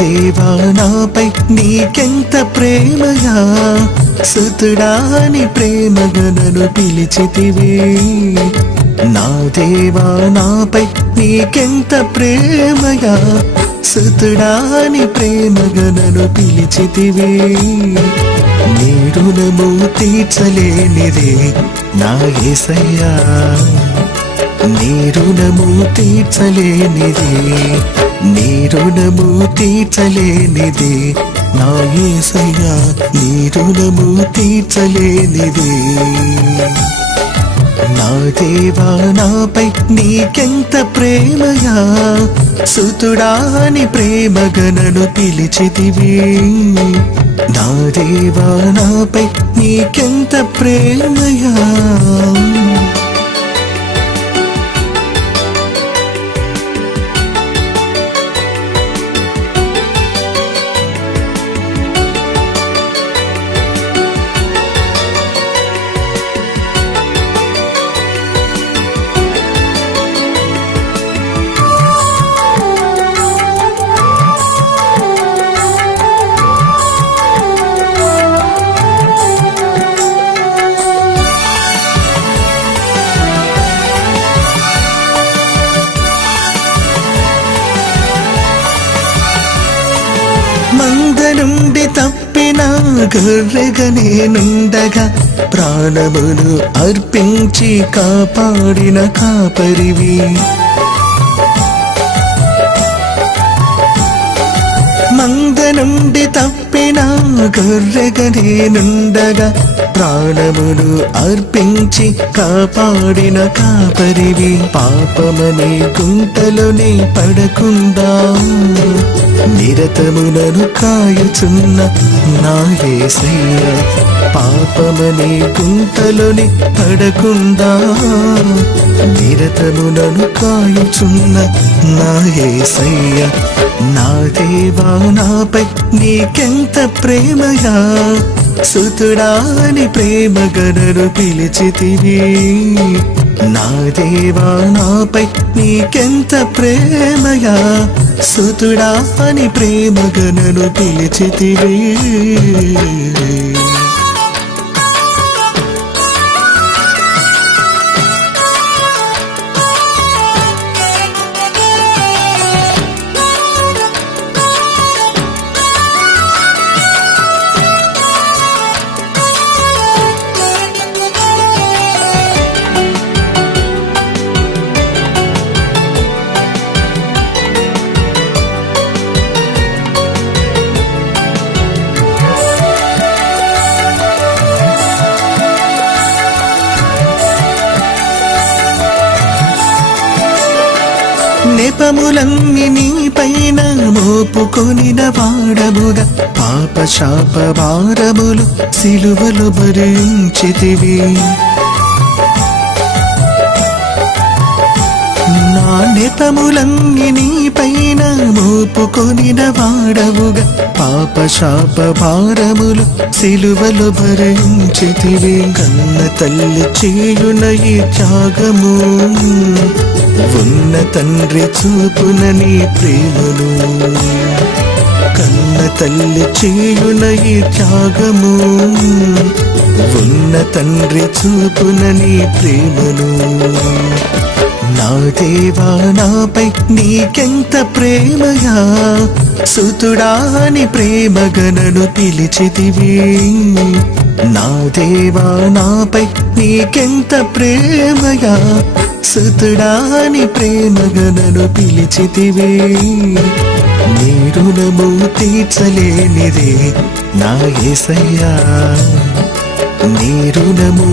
దేవా నాపై నీకెంత ప్రేమయా, సుతుడాని ప్రేమగా నన్ను పిలిచితివి. నా దేవా నాపై నీకెంత ప్రేమయా, సుతుడాని ప్రేమగా నన్ను పిలిచితివి. నీ రుణము తీర్చలేనిదే నా యేసయ్యా, నీ రుణము తీర్చలేనిదే, నీ రుణము తీర్చలేనిదే నా యేసయ్యా, నీ రుణము తీర్చలేనిదే. నా దేవా నాపై నీకెంత ప్రేమయా, సుతుడాని ప్రేమగా నన్ను పిలిచితివి. నా దేవా నాపై నీకెంత ప్రేమయా. మంద నుండి తప్పిన గొర్రెగా నేనుండగా, ప్రాణమును అర్పించి కాపాడిన కాపరివి. మంద నుండి తప్పిన గొర్రెగా నేనుండగా, ప్రాణమును అర్పించి కాపాడిన కాపరివి. పాపమనే గుంటలోనే పడకుండా నిరతములను కాయుచున్న నా యేసయ్యా, పాపమనే గుంటలోని పడకుండా నిరతములను కాయుచున్న నా యేసయ్యా. నా దేవా నాపై నీకెంత ప్రేమయా, సుతుడాని ప్రేమగా నన్ను పిలిచితివి. నా దేవా నాపై నీకెంత ప్రేమయా, సుతుడాని ప్రేమగా నన్ను పిలిచితివి. నెపములన్నీ నీ పైన మోపుకొనిన వాడముగా, పాప శాప భారములు సిలువలో భరించితివి. నా నెపములన్నీ నీ పైన మోపుకొనిన వాడముగా, పాప శాప భారములు సిలువలో భరించితివి. కన్న తల్లి చేయున ఈ త్యాగము, ఉన్న తండ్రి చూపున నీ ప్రేమను. కన్న తల్లి చేయున ఈ త్యాగము, ఉన్న తండ్రి చూపున నీ ప్రేమను. నా దేవా నాపై నీకెంత ప్రేమయా, సుతుడాని ప్రేమగా నన్ను పిలిచితివి. నా దేవా నాపై నీకెంత ప్రేమయా, సుతుడాని ప్రేమగా నన్ను పిలిచితివి. నీ రుణము తీర్చలేనిదే నా యేసయ్యా, నీ రుణము